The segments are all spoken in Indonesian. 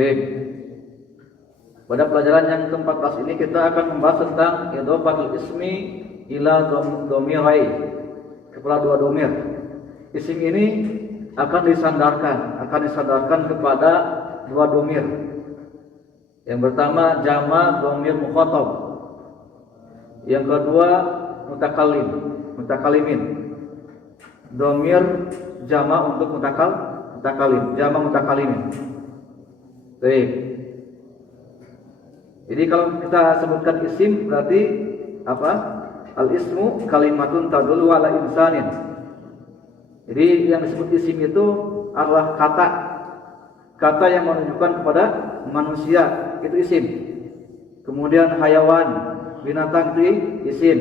Baik. Pada pelajaran yang ke-14 ini kita akan membahas tentang idhofatul ismi ila dhamirai, kepada dua dhamir. Isim ini akan disandarkan kepada dua dhamir. Yang pertama jama' dhamir mukhatab. Yang kedua mutakalimin. Dhamir jama' untuk mutakalim, jama' mutakalimin. Baik. Jadi kalau kita sebutkan isim berarti apa? Al-ismu kalimatun tadullu ala insanin. Jadi yang disebut isim itu adalah kata yang menunjukkan kepada manusia, itu isim. Kemudian hayawan, binatang itu isim.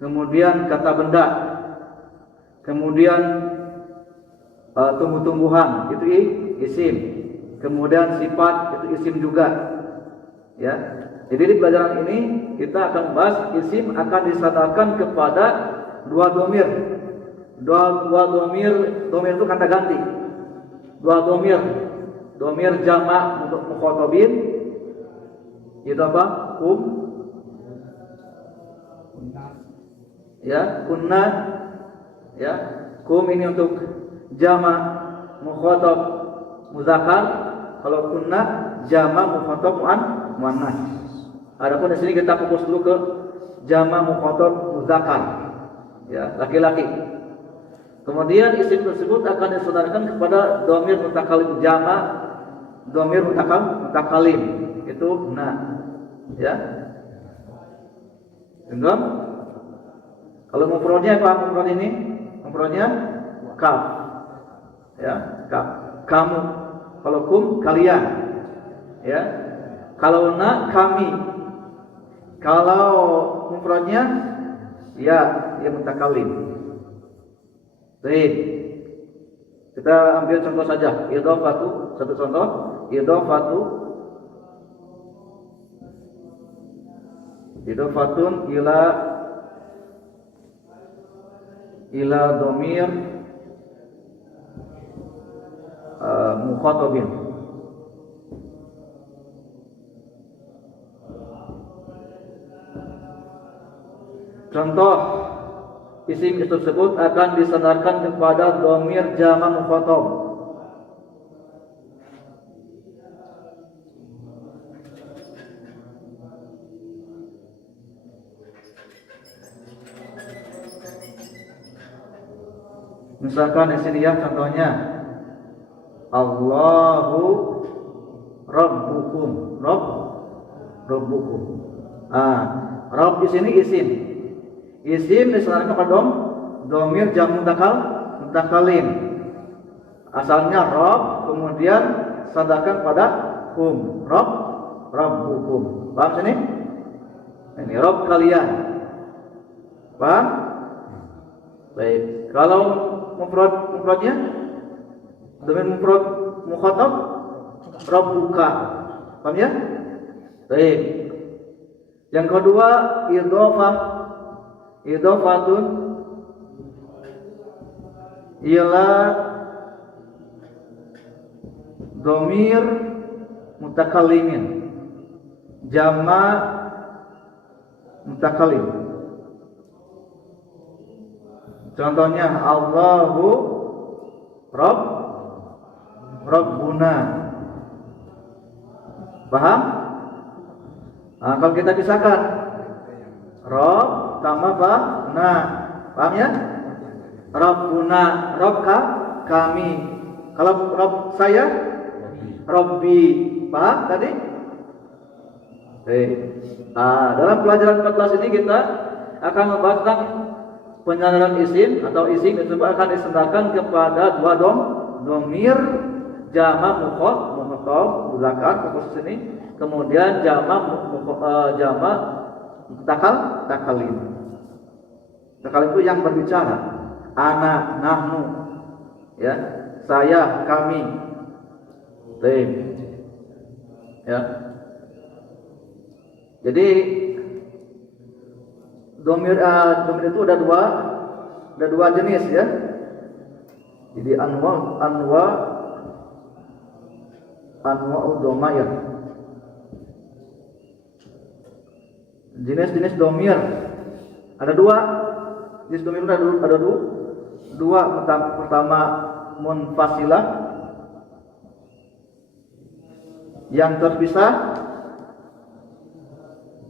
Kemudian kata benda. Kemudian tumbuh-tumbuhan itu isim. Kemudian sifat itu isim juga. Ya. Jadi di pelajaran ini kita akan bahas isim akan disandarkan kepada dua dhamir. Dua dhamir itu kata ganti. Dua dhamir jama' untuk mukhatabin. Itu apa? Ya, kunna. Ya, kum ini untuk jama' mukhatab muzakkar. Kalau kunna jama' mukhatab muannas. Adapun di sini kita fokus dulu ke jama' mukhatab muzakkar. Ya, laki-laki. Kemudian isim tersebut akan disandarkan kepada dhamir mutakalim jama', dhamir mutakalim. Itu ya. Enggak? Kalau mufradnya apa mufrad ini? Mufradnya kaf. Ya, kaf. Kamu. Kalau kum kalian. Ya. Kalau kami. Kalau mufradnya ya mutakalim. Baik. Kita ambil contoh saja. Idhofatu, satu contoh. Idhofatun ila dhamir mukhatabin. Contoh isim tersebut akan disandarkan kepada dhamir jama' mukhatab. Misalkan di sini ya contohnya Allahu Rabbukum. Rabbukum. Rabb di sini isim. Isim disandarkan kepada dhamir jam' mutakalim. Asalnya Rabb, kemudian sandarkan pada kum. Rabbukum. Paham sini? Ini Rabb kalian. Paham? Baik. Kalau mufradnya dhamir mufrad mukhatab rabbuka. Paham ya? Baik. Yang kedua idhofatun ila dhamir mutakallimin jama' mutakallim. Contohnya Allahu Rabbuna. Paham? Kalau kita pisahkan Rabb tambah na. Paham ya? Rabbuna, Rabb kami. Kalau Rabb saya Rabbi. Paham tadi? Dalam pelajaran 14 ini kita akan membahas tentang penyandaran isim atau isim tersebut akan disandarkan kepada dua dhamir jama' mukhatab muzakkar fokus sini, kemudian jama' mutakalim. Mutakalim itu yang berbicara. Ana, nahnu. Ya, saya, kami. Baik. Ya. Jadi dhamir itu ada dua jenis ya. Jadi anwa anwa'ud dhamair. Jenis-jenis domir ada dua. Jenis domir ada dua. Pertama munfasilah yang terpisah.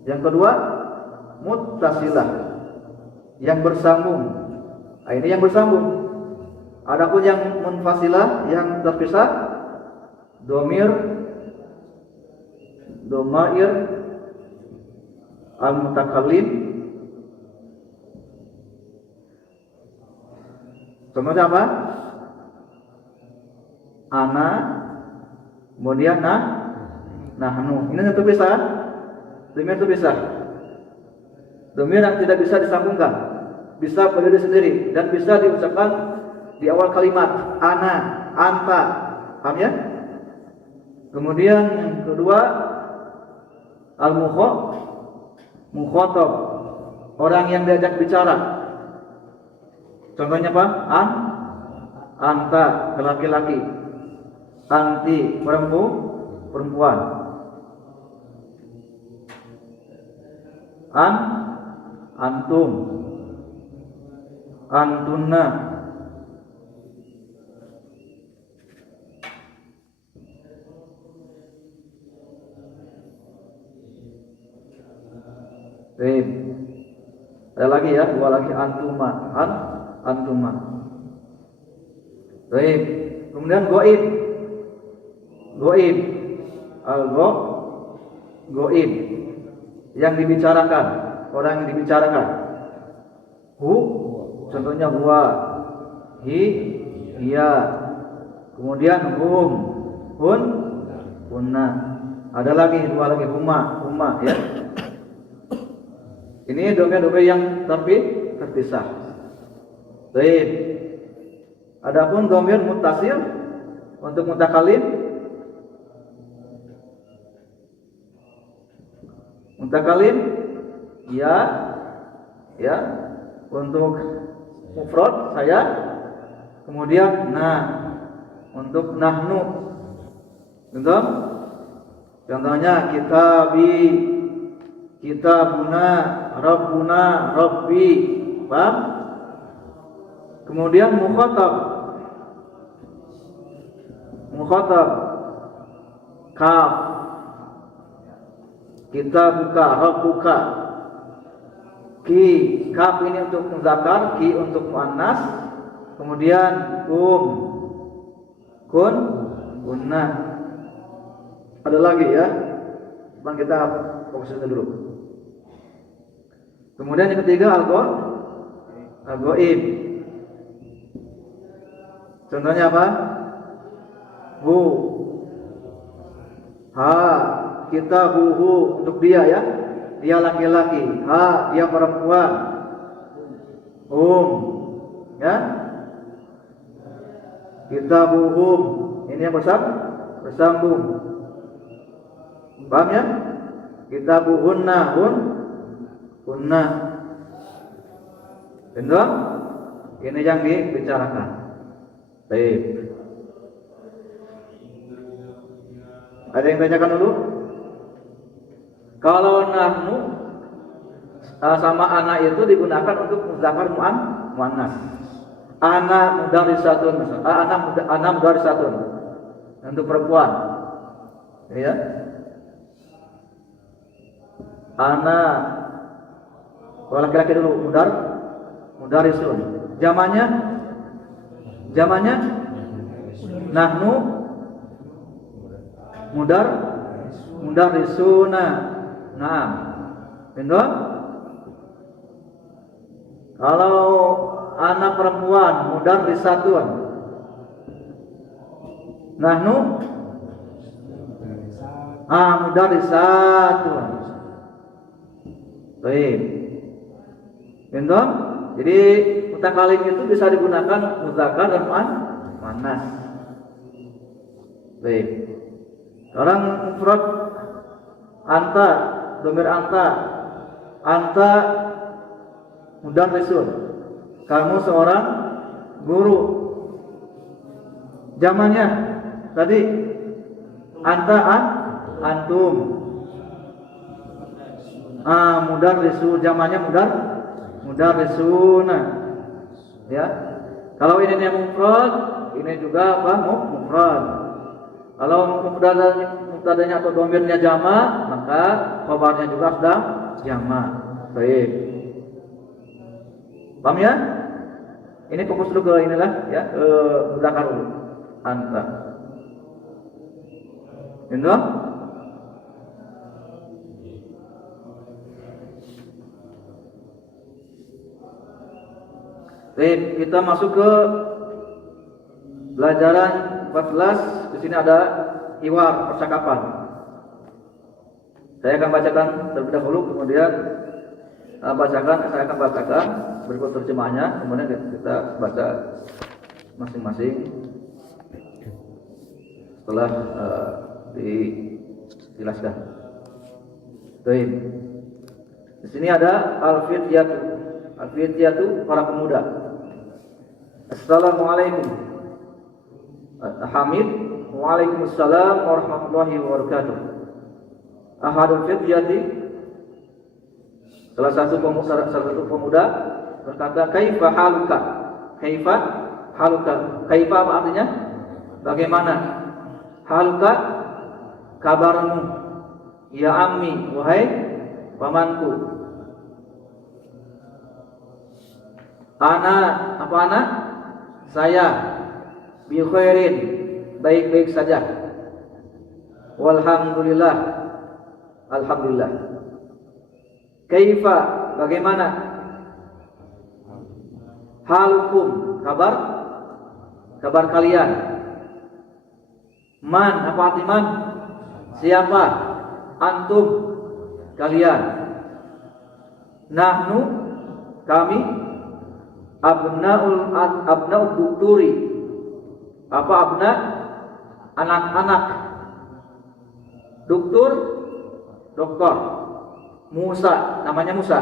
Yang kedua muttasilah yang bersambung. Nah, ini yang bersambung. Adapun yang munfasilah yang terpisah, domir, domair, al-mutakallim. Contohnya apa? Ana, kemudian nahnu. Ini yang terpisah. Domir terpisah. Domir yang tidak bisa disambungkan, bisa berdiri sendiri dan bisa diucapkan di awal kalimat. Ana, anta, paham ya? Kemudian yang kedua al-mukhatab, orang yang diajak bicara. Contohnya apa? Anta, laki-laki. Anti, perempuan. Antum, antunna. Baik. Ada lagi ya, dua lagi antuma, antuma. Baik. Kemudian goib, goib yang dibicarakan, orang yang dibicarakan. Contohnya huwa, hiya. Kemudian hunna. Ada lagi dua lagi huma ya. Ini domir-domir yang terpisah. Baik. Adapun domir muttasil untuk mutakallim, ya, untuk mufrad saya, kemudian untuk nahnu. Contohnya kitabuna, rabbuna, rabbi, paham? Kemudian mukhatab kaf, kitabuka, rabbuka. Kaf ini untuk muzakkar, ki untuk muannas. Kemudian kunna. Ada lagi ya. Bang, kita fokusnya dulu. Kemudian yang ketiga al-ghaib. Contohnya apa? Kitabuhu untuk dia ya. Dia laki-laki. Dia perempuan. Ya. Kitabuhum. Ini yang bersambung. Paham ya? Kitabuhunna, hunna. Betul? Ini yang dibicarakan. Baik. Ada yang tanyakan dulu? Kalau nahnu sama ana itu digunakan untuk muzakkar muannas. Ana mudarisatun misalnya. Ana mudarisatun untuk perempuan. Ya. Ana kalau laki-laki dulu mudarisun. Zamannya nahnu mudarisuna. Nah, betul? Kalau anak perempuan mudarisatun. Nahnu mudarisatun. Baik. Betul? Jadi mutakallim itu bisa digunakan muzakkar dan muannas. Baik. Sekarang mufrad anta, domir anta mudarrisun. Kamu seorang guru. Zamannya tadi anta antum. Mudarrisun jamannya mudarrisuna. Ya. Kalau ini mufrad, ini juga apa? Mufrad. Kalau mubtadanya atau dhamirnya jama, maka khabarnya juga sudah jama. Baik. Paham ya? Ini fokus dulu ke inilah ya, mudzakkar dulu. Anta. Ini baik, kita masuk ke pelajaran 14. Di sini ada hiwar, percakapan. Saya akan bacakan terlebih dahulu, kemudian saya akan bacakan berikut terjemahnya, kemudian kita baca masing-masing setelah dijelaskan. Baik. Di sini ada al-fityatu para pemuda. Assalamualaikum. Hamid. Waalaikumsalam warahmatullahi wabarakatuh. Ahadul fityati, salah satu pemuda berkata, kaifa haluka? Kaifa haluka? Kaifa apa artinya? Bagaimana? Haluka, kabarmu. Ya ammi, wahai pamanku. Ana, apa ana? Saya bi khairin, baik-baik saja. Walhamdulillah, alhamdulillah. Kaifa, bagaimana? Halukum, kabar kalian. Man, apa arti man? Siapa? Antum, kalian. Nahnu, kami. Abna'ul dukturi. Apa abna? Anak-anak. Duktur, doktor. Musa, namanya Musa.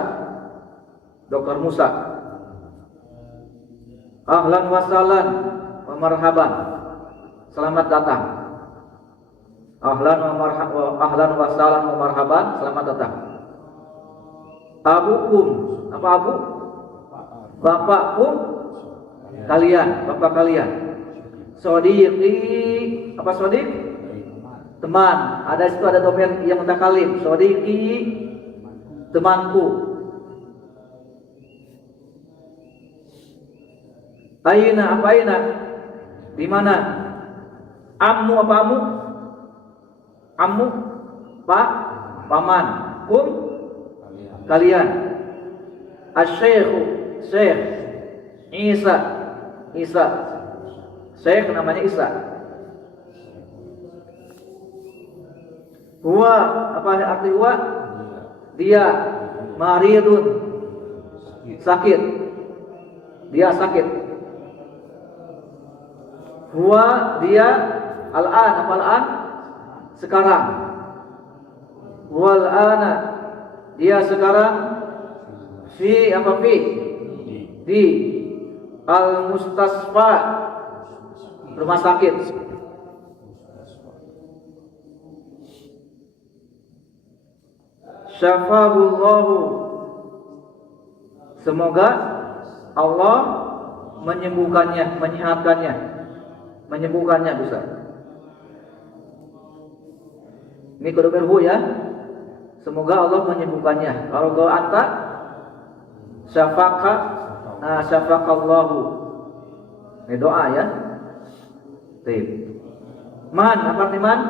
Dokter Musa. Ahlan wa sahlan wa marhaban. Selamat datang. Ahlan wa sahlan wa marhaban, selamat datang. Abukum, apa abu? Bapakkum, kalian, bapak kalian. Sodiqi, apa sodik? Teman. Ada situ ada domain yang mutakalim. Sodiqi, temanku. Aina, apa aina? Di mana? Ammu, apa ammu? Ammu, pak, paman. Kum, kalian. Asy-syaikhu, syekh. Isa, syekh namanya Isa. Huwa, apa arti huwa? Dia maridun, sakit. Dia sakit. Huwa, dia al-an, apa al-an? Sekarang. Wal ana, dia sekarang. Fi, apa fi? Di al-mustasfa, rumah sakit. Syafahullahu, semoga Allah menyembuhkannya, menyembuhkannya bisa. Ini kedua hu ya. Semoga Allah menyembuhkannya. Kalau kau anta syafaka, syafaqallahu. Ini doa ya. Baik. Man, apa arti man?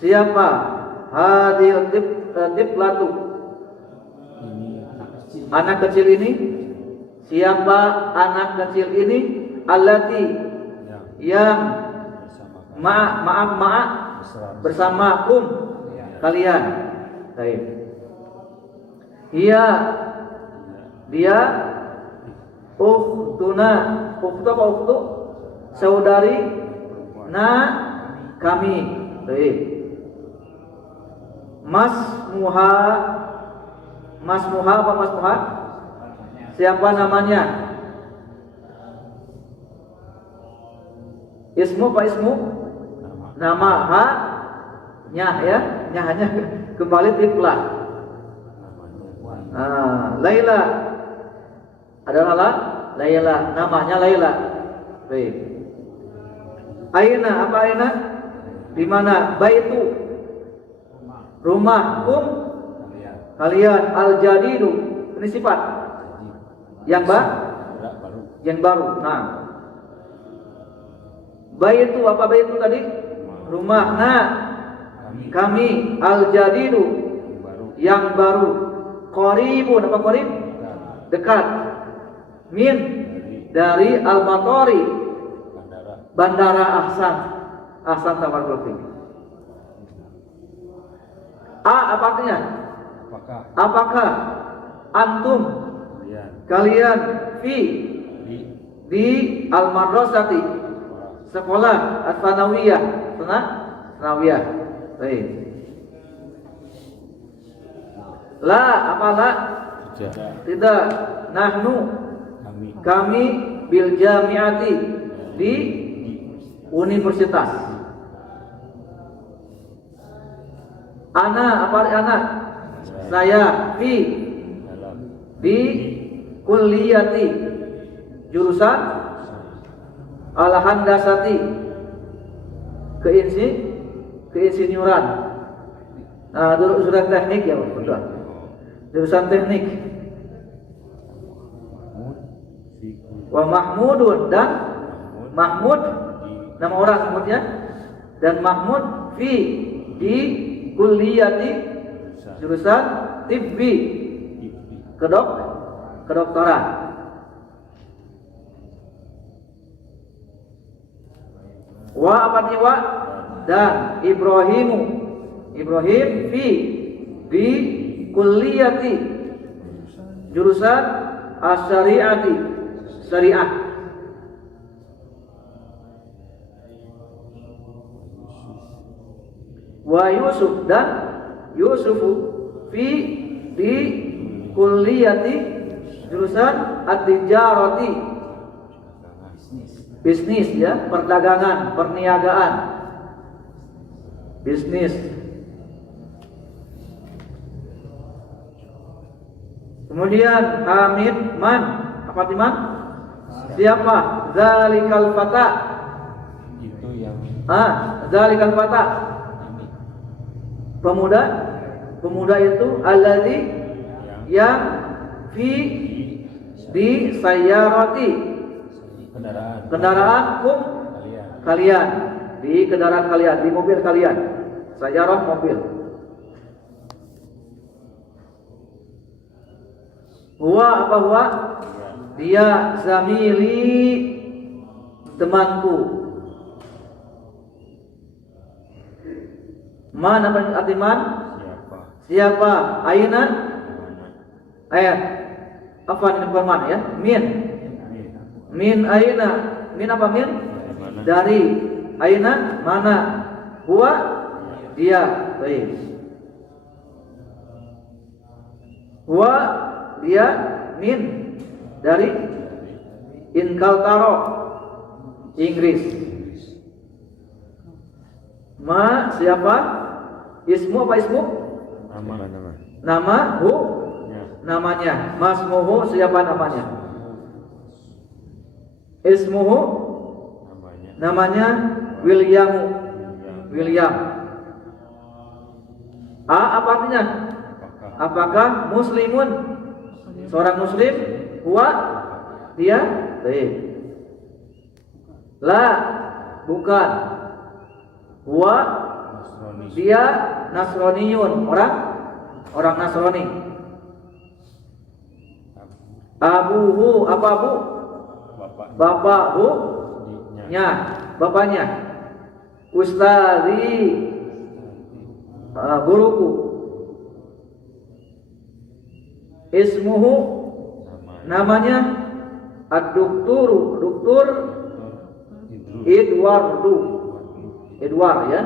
Siapa? Hadil tiflatu. Anak kecil ini. Siapa anak kecil ini? Allati, yang maaf bersamakum, kalian. Baik. Dia ukhtuna, ukhtu apa ukhtu? Saudari kami. Baik. Masmuha apa masmuha? Siapa namanya? Ismu apa ismu? Nama. Nyah ya, nyah hanya kembali tiplah. Laila adalah Laila, namanya Laila. Baik. Aina, apa aina? Di mana? Baitu, rumahkum kalian. Al-jadidu, ini sifat yang baru. Nah, baitu, apa baitu tadi? Rumah. Nah, kami al-jadidu yang baru. Qaribun, apa qarib? Dekat. Min, dari al-matori, bandara Ahsan Tabarakallahu fiik. Apa artinya? Apakah antum kalian di al-madrasati, sekolah as-sanawiyah, sanawiyah. Baik. La, apa la? Tidak. Nahnu, kami bil jamiati, di universitas. Ana, apa ana? Saya di kulliyati, jurusan al-handasati, keinsinyuran. Nah, jurusan teknik ya, betul. Jurusan teknik. Wa Mahmudun, dan Mahmud nama orang sebutnya, dan Mahmud di kulliyati, jurusan tibbi, kedokteran. Wa, apa artinya wa? Dan Ibrahim di kulliyati, jurusan as-syari'ati, syariah. Wa Yusuf, dan Yusufu di kulliyati, jurusan at-tijarati, bisnis ya, perdagangan, perniagaan, bisnis. Kemudian Hamid, man, apa arti man? Siapa? Zalikal fata, itu yang zalikal fata, pemuda itu alladzi yang di sayyarati, kendaraan kalian, di kendaraan kalian, di mobil kalian. Sayyarah, mobil. Huwa, apa huwa? Dia zamili, temanku. Man, apa arti man? Siapa? Aina? Ayat. Apa ini bukan man ya? Min aina? Min apa min? Dari. Aina? Mana? Huwa? Dia. Baik. Huwa, dia, min, dari Inkaltaro, Inggris. Ma, siapa? Ismu, apa ismu? Nama. Hu, namanya. Masmuhu, siapa namanya? Ismuhu, namanya. William. Apa artinya? Apakah muslimun, seorang muslim? Huwa, dia. Baik. La, bukan. Huwa, dia Nasroniyun, orang Nasrani. Abuhu, apa abu? Bapakhu, nya, bapaknya. Ustazi, guruku. Ismuhu, namanya. Ad-doktur Edward ya.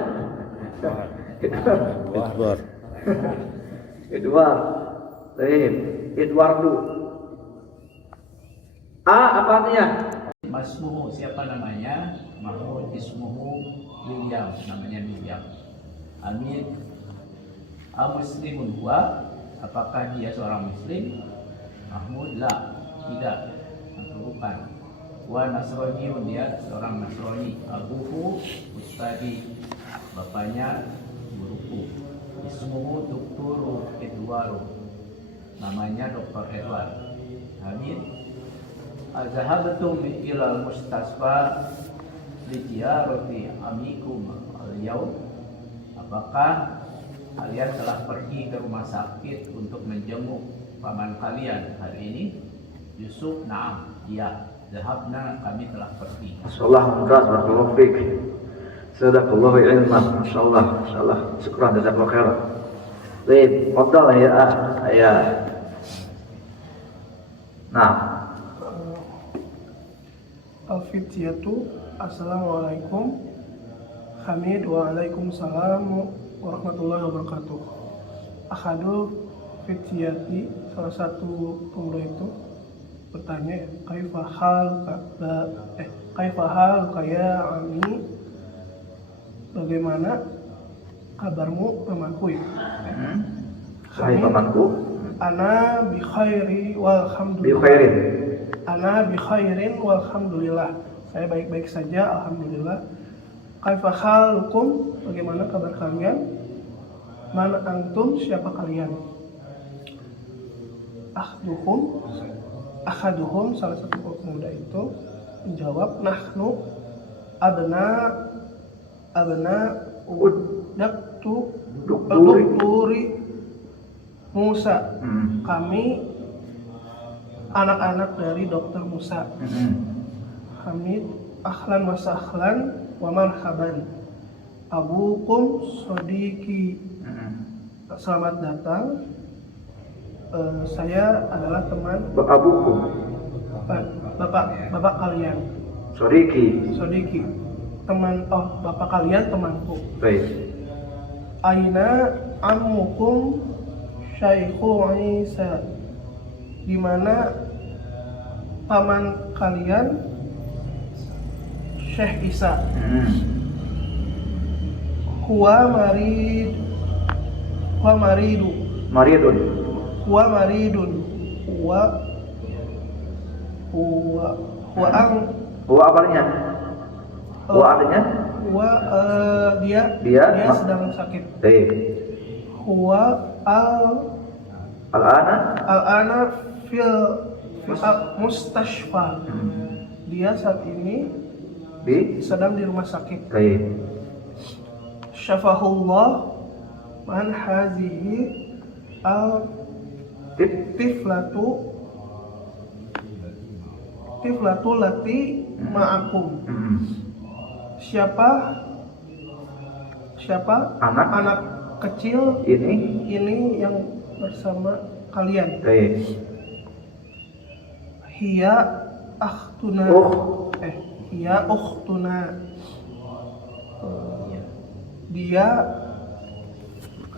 Edward. Edwardu. Apa artinya? Masmuhu, siapa namanya? Mahmud. Ismuhu William, namanya William. Amin. Muslimun huwa, apakah dia seorang muslim? Mahmud, la, tidak, atau bukan. Wa nasraniun, dia seorang nasrani. Abuhu ustadi, bapaknya guruku. Ismuhu Dr. Edward, namanya Dr. Edward. Amin. Zahabtum ilal mustasfa liziarati amikum al-yaum, apakah kalian telah pergi ke rumah sakit untuk menjenguk paman kalian hari ini? Yusuf, na'am, iya. Zahabna, kami telah pergi. Masyaallah, mumtaz, barakallahu fiik. Sadaqallahu ilman, masyaallah. Syukran, jazakallahu khairan. Baik, fadhal ya. Nah, Al-Fityatu, Assalamualaikum. Hamid, Waalaikumsalam warahmatullahi wabarakatuh. Akhadul Fityati, salah satu pemuda itu bertanya, Kaifa haluka ya ami, bagaimana kabarmu pamanku ya? Sahih pamanku. Ana bi khairi walhamdulillah. Bi khairin. Ana bi khairin walhamdulillah. Saya baik-baik saja, alhamdulillah. Kaifa halukum, bagaimana kabar kalian? Man antum, siapa kalian? Ahaduhum, salah satu pemuda itu menjawab, nahnu abna Dukturi Musa. Kami anak-anak dari Dokter Musa. Hamid, ahlan wa sahlan wa marhaban. Abukum sodiki, selamat datang. Saya adalah teman Abukum. bapak kalian. Sodiki. Teman, bapak kalian temanku. Baik. Aina ammukum Syaikhu Isa, di mana paman kalian Syekh Isa. Huwa maridun. Huwa apanya? Dia sedang sakit. Baik. Huwa al-ana fil mustashfa. Dia saat ini sedang di rumah sakit. Baik. Syafahullah man hazihi al tiflatu lati ma'akum. Siapa anak kecil ini yang bersama kalian? Baik. Hiya akhtuna. Hiya ukhtuna. Dia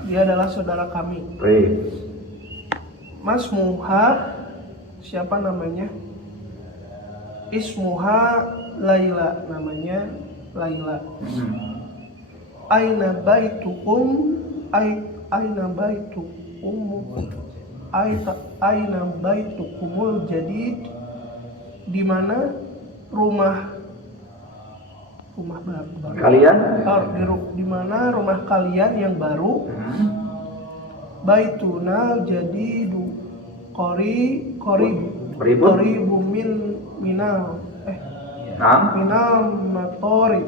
adalah saudara kami. Baik. Masmuha, siapa namanya? Ismuha Laila, namanya Laila. Aina baitukum aina baitukumul jadid, di mana rumah kalian? Di mana rumah kalian yang baru? Baituna jadidu qaribu minal matori.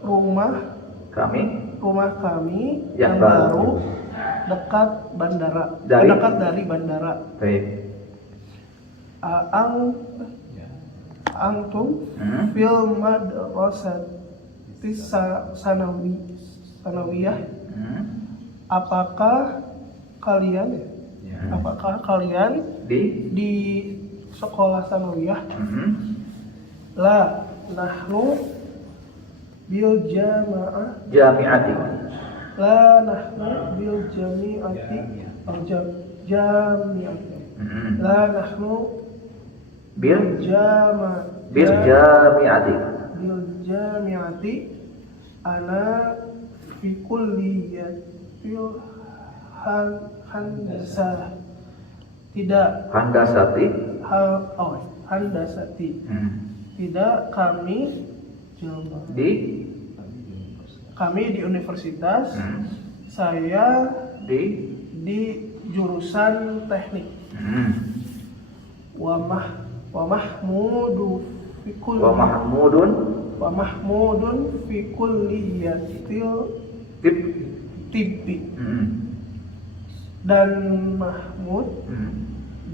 Rumah kami yang baru dekat dari bandara. Baik. Antum fil madrasati sanawiyah. Apakah kalian di sekolah sanawiyah? La nahnu bil jami'ati. La nahnu bil jami'ati. La nahnu bil jami'ati. Ana fi kulliyatil handasah. Tidak Handasati. handasati. Tidak kami Di universitas. Saya di di jurusan teknik. Wa mahmudu fi kulli wa Mahmudun fi kulliyatil tib. tibbi. Dan Mahmud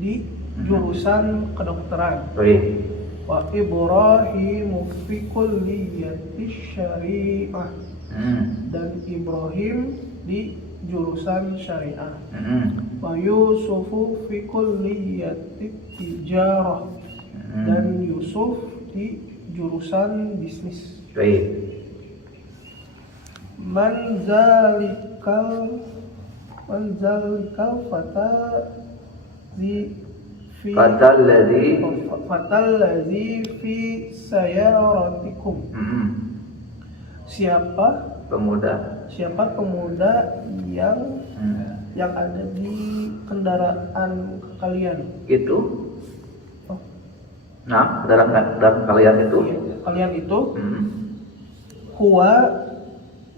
di jurusan kedokteran. Baik. Wa Ibrahimu fi kulliyatis syariah. Dan Ibrahim di jurusan syariah. Wa Yusufu fi kulliyatit tijarah. Dan Yusuf di jurusan bisnis. Baik. Manzalikal fata ladzi fi sayaratikum. Siapa pemuda yang ada di kendaraan kalian? Itu. Nah, kendaraan kalian itu. Kalian itu huwa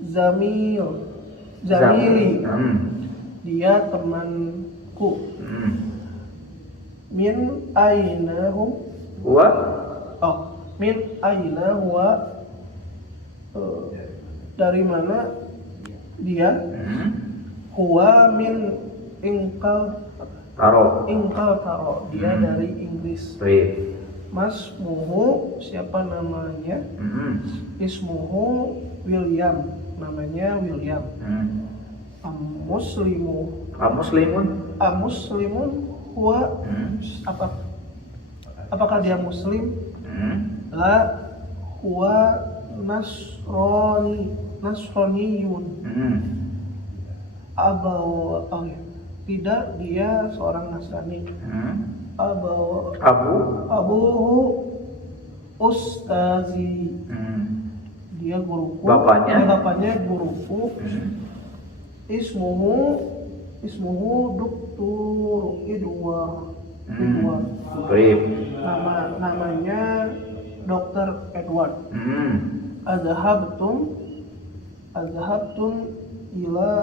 zamili. Dia temanku. Min aina huwa dari mana dia? Huwa min ingkal taro. Dia dari Inggris. Baik. Masmuhu, siapa namanya? Ismuhu William, namanya William. Muslimun huwa apakah dia muslim? La huwa nasroniyun. Tidak, dia seorang Nasrani. Abuhu ustazi. Dia guruku. Bapaknya guruku. Ismuhu Dr. Edward. Baik. Namanya Dr. Edward. Azhabtum ilal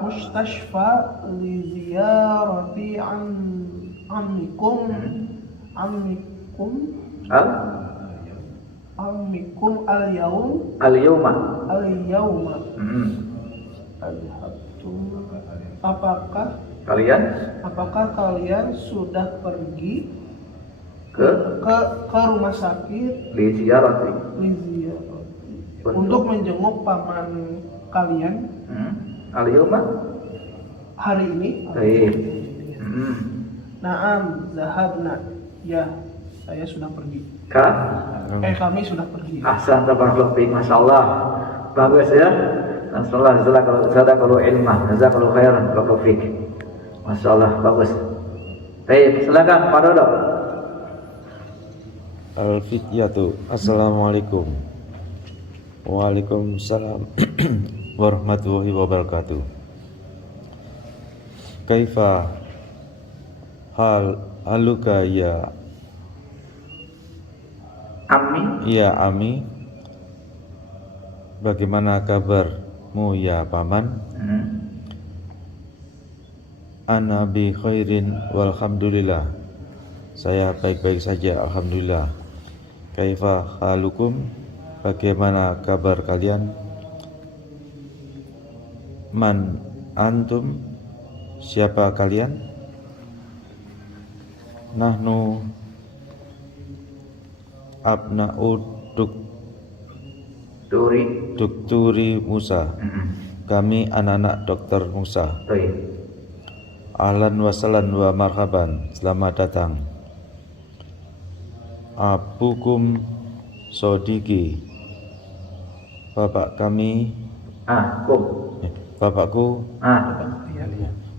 mustashfa li ziyarati ammikum al-yawma. Apakah kalian sudah pergi ke rumah sakit Li ziyarati. untuk menjenguk paman kalian Al-yawma. hari ini? Baik. Naam zahabna. Ya, saya sudah pergi. Kami sudah pergi. Ahsan, tabarakallahu fiik, masyaallah. Bagus ya. Masyaallah, jazakallahu ilmah, jazakallahu khairan, barakallahu fiik. Masyaallah, bagus. Baik, silakan Pak Dodo. Al-Fityatu. Assalamualaikum. Waalaikumsalam warahmatullahi wabarakatuh. Kaifa haluka ya Ammi. Ya Ami, bagaimana kabarmu ya paman? Ana bi khairin walhamdulillah. Saya baik-baik saja, alhamdulillah. Kaifa halukum, bagaimana kabar kalian? Man antum, siapa kalian? Nahnu abna'u Dukturi Musa. Kami anak-anak Dokter Musa. Baik. Ahlan wa sahlan wa marhaban. Selamat datang. Abukum sodiki. Bapak kami. Bapakku.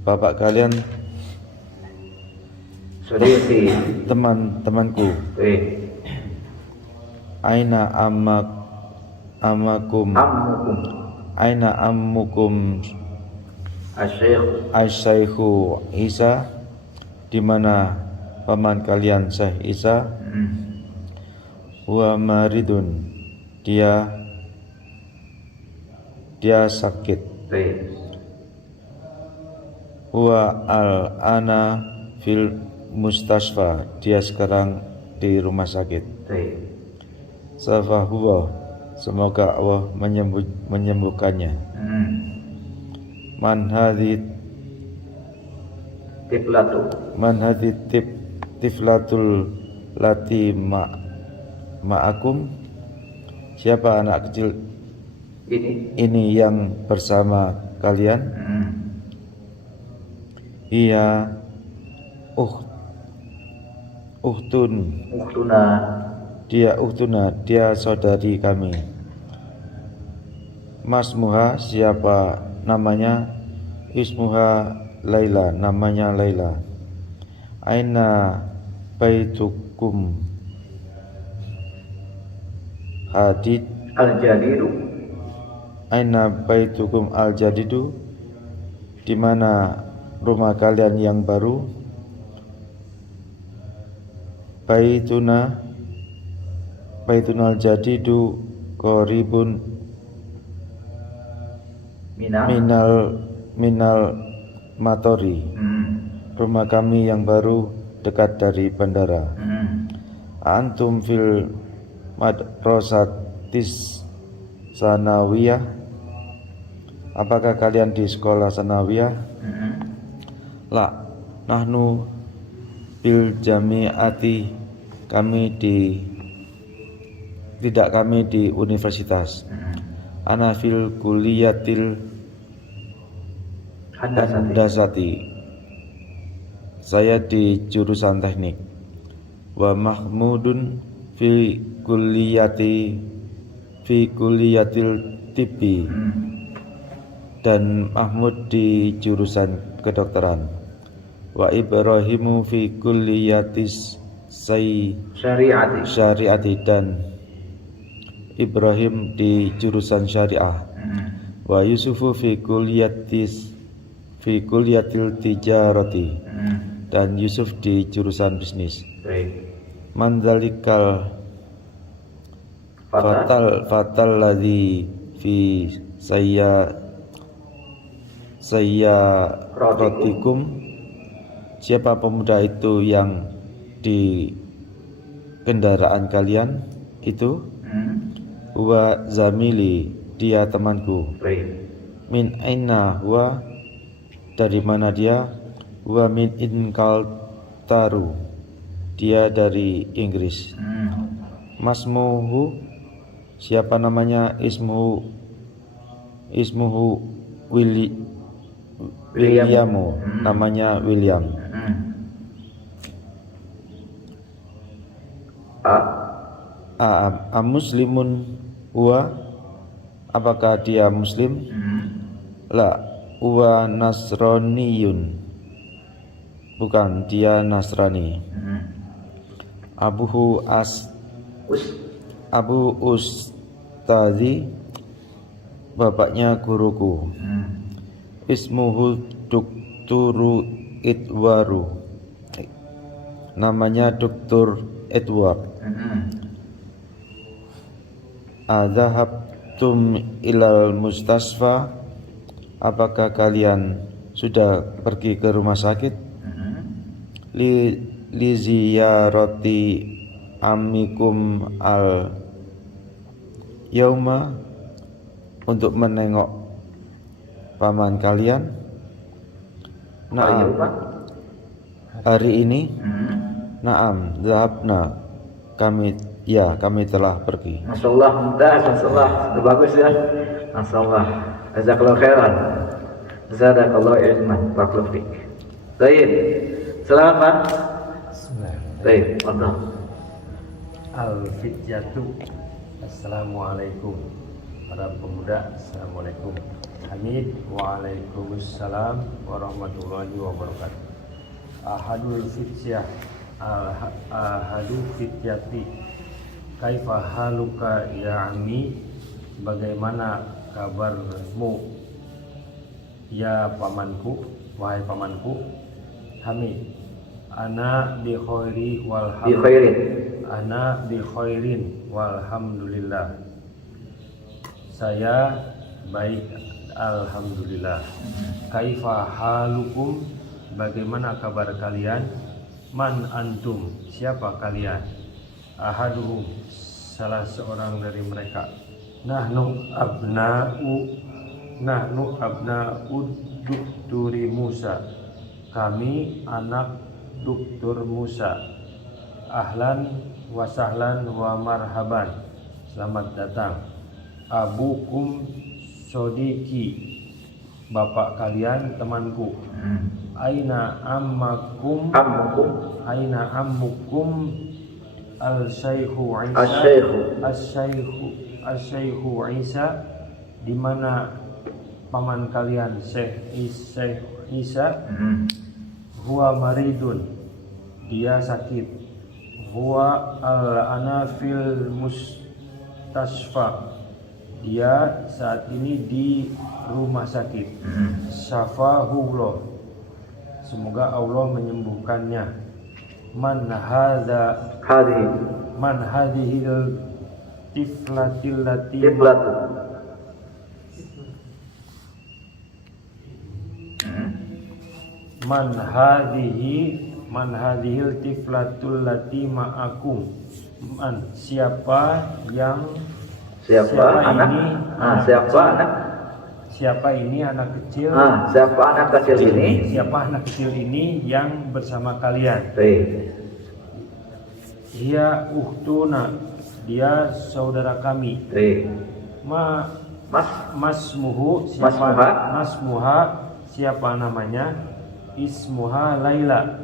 Bapak kalian. Sodiki. Teman-temanku. Baik. Aina ammukum Asy-Syaikh Asy-Syaikhu Isa, di mana paman kalian Syekh Isa. Huwa maridun, dia sakit. Baik. Huwa al-ana fil mustasfa, dia sekarang di rumah sakit. Baik. Safahuwa, semoga Allah menyembuhkannya. Man hadhi tiflatul lati ma'akum, siapa anak kecil ini yang bersama kalian? Iya uhtuna, dia saudari kami. Masmuha, siapa namanya? Ismuha Laila, namanya Laila. Aina baitukum hadid Al-Jadidu. Aina baitukum al-jadidu, di mana rumah kalian yang baru? Baituna al-jadidu qaribun minal matori. Rumah kami yang baru dekat dari bandara. Antum fil madrasatis sanawiyah, apakah kalian di sekolah sanawiyah? La, nahnu bil jami'ati, kami di universitas. Ana fil kuliyatil handasati, saya di jurusan teknik. Wa mahmudun fi kuliyatil tibbi, dan Mahmud di jurusan kedokteran. Wa Ibrahimu fi kuliyatis syariati, dan Ibrahim di jurusan syariah. Wa Yusufu fi kuliyatil tijarati, dan Yusuf di jurusan bisnis. Mandzalikal fatal ladzi fi rotikum, siapa pemuda itu yang di kendaraan kalian itu? Huwa zamili, dia temanku. Min aina huwa, dari mana dia? Huwa min Inkaltaru, dia dari Inggris. Masmuhu, siapa namanya? Ismuhu Williamu, namanya William. Muslimun huwa, apakah dia muslim? La, huwa nasroniyun, bukan, dia Nasrani. Abu ustadzi, bapaknya guruku. Ismuhu Dukturu Edwaru, namanya Dr. Edward. Adzahabtum ilal mustasfa, apakah kalian sudah pergi ke rumah sakit? Li ziyarati amikum al yauma, untuk menengok paman kalian. Naam, hari ini. Naam, zahabna, kami telah pergi. Masyaallah, mumtaz, masyaallah, bagus ya. Masyaallah, jazakallahu khairan, jazakallahu ilman, barakallahu fiik. Baik, selamat Pak. Baik, monggo. Al-Fityatu, assalamualaikum. Para pemuda, assalamualaikum. Hamid, waalaikumsalam warahmatullahi wabarakatuh. Ahadul fityah, ahadu fityati, Kaifa haluka ya ammi, bagaimana kabarmu ya pamanku, wahai pamanku. Hamid, ana bi khairi Bi walhamdulillah. khairin. Ana bi khairin walhamdulillah. Saya baik, alhamdulillah. Kaifa halukum, bagaimana kabar kalian? Man antum, siapa kalian? Ahaduhum, salah seorang dari mereka. Nahnu abna'u Dukturi Musa, kami anak Duktur Musa. Ahlan wa sahlan wa marhaban, selamat datang. Abukum sodiki, bapak kalian temanku. Aina ammukum al-Syekhu Isa, di mana paman kalian Syekh Isa. Huwa maridun, dia sakit. Huwa al-ana fil mustasfa, dia saat ini di rumah sakit. Syafahullah, semoga Allah menyembuhkannya. Man hadhil tiflatil lati Man hadhil tiflatul lati ma'akum. Siapa ini anak kecil? Siapa anak kecil ini? Siapa anak kecil ini yang bersama kalian? Dia uhtuna, dia saudara kami. Masmuha, siapa namanya? Ismuha Laila,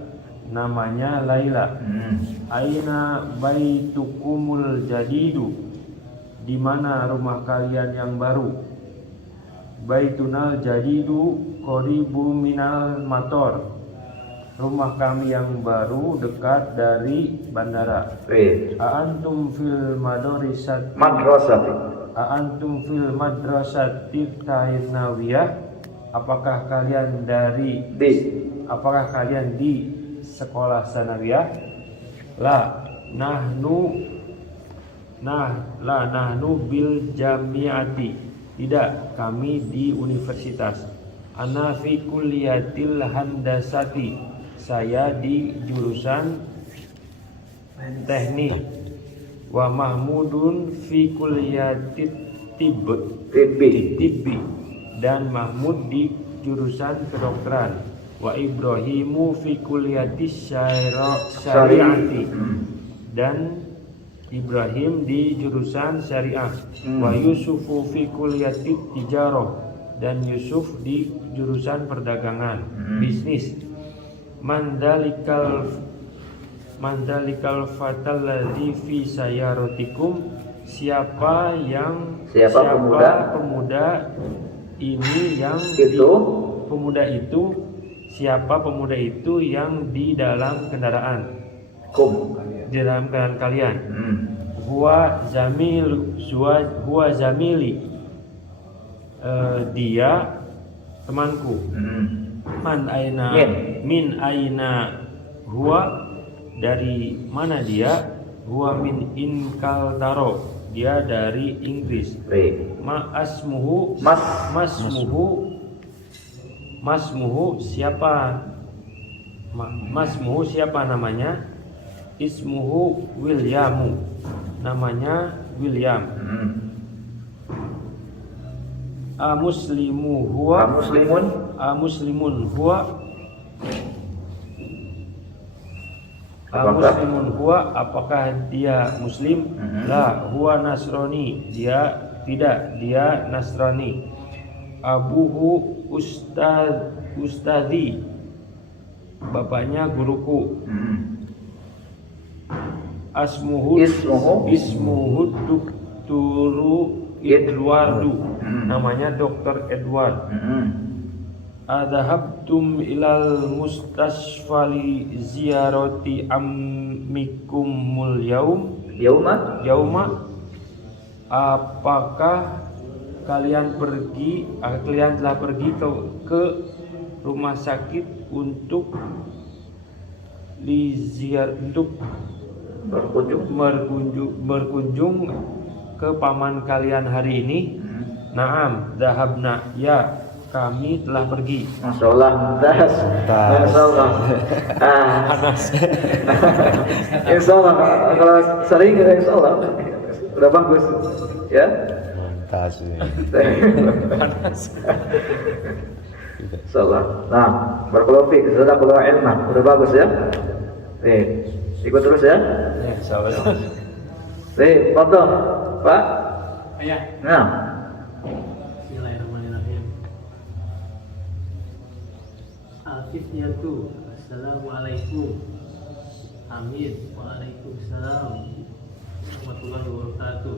namanya Laila. Aina baitukumul jadidu, di mana rumah kalian yang baru? Baitunal jadidu qoribu minal mator, rumah kami yang baru dekat dari bandara. Aantum fil madrasati Thainawiyah, apakah kalian di sekolah sanawiyah? Nahnu bil jamiati, tidak, kami di universitas. Ana fi kulliyatil handasati, saya di jurusan teknik. Wa Mahmudun fi kulliyatit tibbi, dan Mahmud di jurusan kedokteran. Wa Ibrahimu fi kulliyatis syariati, dan Ibrahim di jurusan syariah. Wa Yusufu fi kulliyatit tijarah, dan Yusuf di jurusan perdagangan, bisnis. Mandalikal fatal ladzi fi sayarotikum, siapa pemuda ini yang siapa pemuda itu yang di dalam kendaraan kalian? Huwa zamili, dia temanku. Min aina huwa, dari mana dia? Huwa min Inkaltaro, dia dari Inggris. Masmuhu siapa? Masmuhu siapa namanya? Ismuhu Williamu, namanya William. Muslimun huwa, apakah dia muslim? La huwa nasrani, dia tidak, dia Nasrani. Abuhu ustadzi, bapaknya guruku. Ismuhu Dukturu Edwardu, namanya Dr. Edward. Adhabtum ilal mustasfali ziyarati ammikumul yaum, Yauma apakah kalian telah pergi ke rumah sakit untuk berkunjung ke paman kalian hari ini? Naam, dhahabna, ya kami telah pergi. Masya Allah, mumtaz. Masya Allah. Insya Allah, kalau sering insya Allah udah bagus, ya. Mumtaz. Insya Allah. Nah, barakallahu fiik, jazakallahu ilman, udah bagus ya. Ikut terus ya. Ya, insyaallah. Fadhil, Pak. Ayah. Nah, Bismillahirrahmanirrahim. Al-Fityatu. Assalamualaikum. Amin. Waalaikumsalam warahmatullahi wabarakatuh.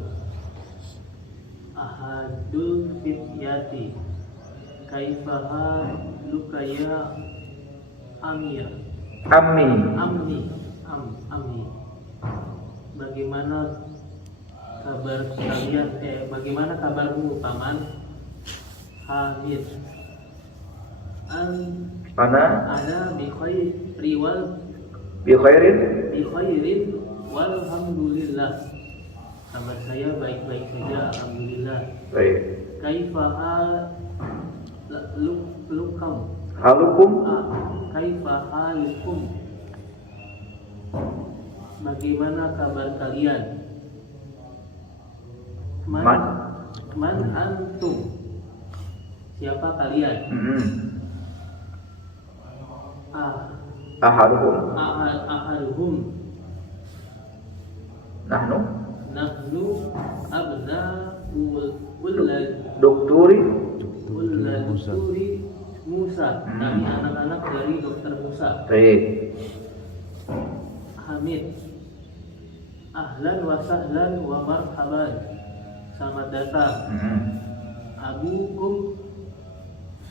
Ahadul fityati. Kaifaha lukaya amir. Amni. Bagaimana kabar kalian? Bagaimana kabarmu, Paman? Hamid. Ana bi khairin walhamdulillah. Kabar saya baik-baik saja, alhamdulillah. baik. Kaifaha lukum? Halukum? Kaifaha lukum? Bagaimana kabar kalian? Man antum? Siapa kalian? Ahaduhum. Nahnu abna'ul Dokturi Musa. Kami anak-anak dari Dokter Musa. baik. Hamid. Ahlan wa sahlan wa marhaban. Selamat datang. Abukum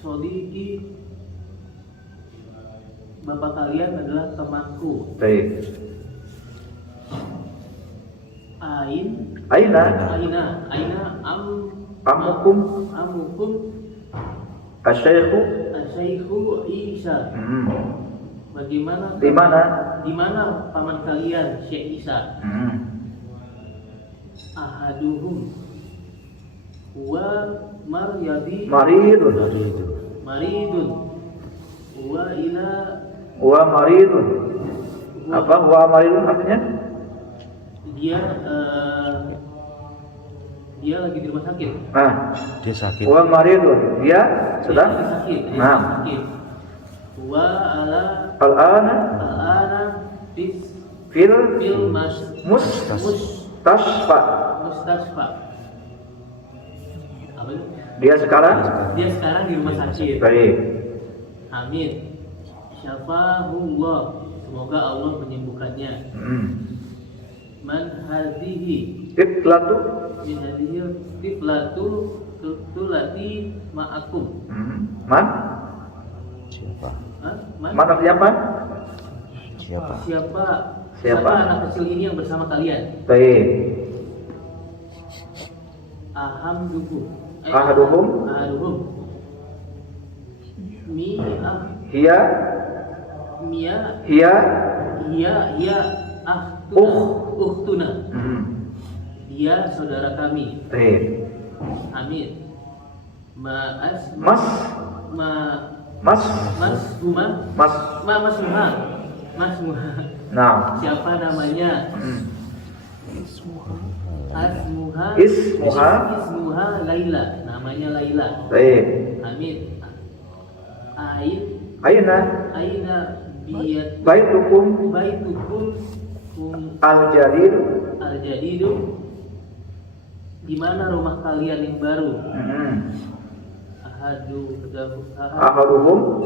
Sodiki. Bapak kalian adalah temanku. Baik. Aina Amukum Asyaikhu Isa. Bagaimana? Di mana paman kalian, Syekh Isa? Ahaduhum wa maridun wa maridun. Apa wa maridun artinya? Dia lagi di rumah sakit. Dia sakit. Wa maridun, dia sedang sakit. sakit. Wa Al-ana fil mustasfa. Apa itu? Dia sekarang di rumah sakit. baik. Amin. Syafahullah. Semoga Allah menyembuhkannya. Man hadhihi. Tiflatu. Min hadhihi tiflatu tulati ma'akum. Man? Siapa? Man siapa? Siapa anak kecil ini yang bersama kalian? Baik. Ahaduhum. Hiya ukhtuna. Dia saudara kami. Baik. Amin. Masmuha. Nah. Siapa namanya? Ismuha Laila. Namanya Laila. Baik. Amin. Aina baitukum al-jadidu. Di mana rumah kalian yang baru? Ahaduhum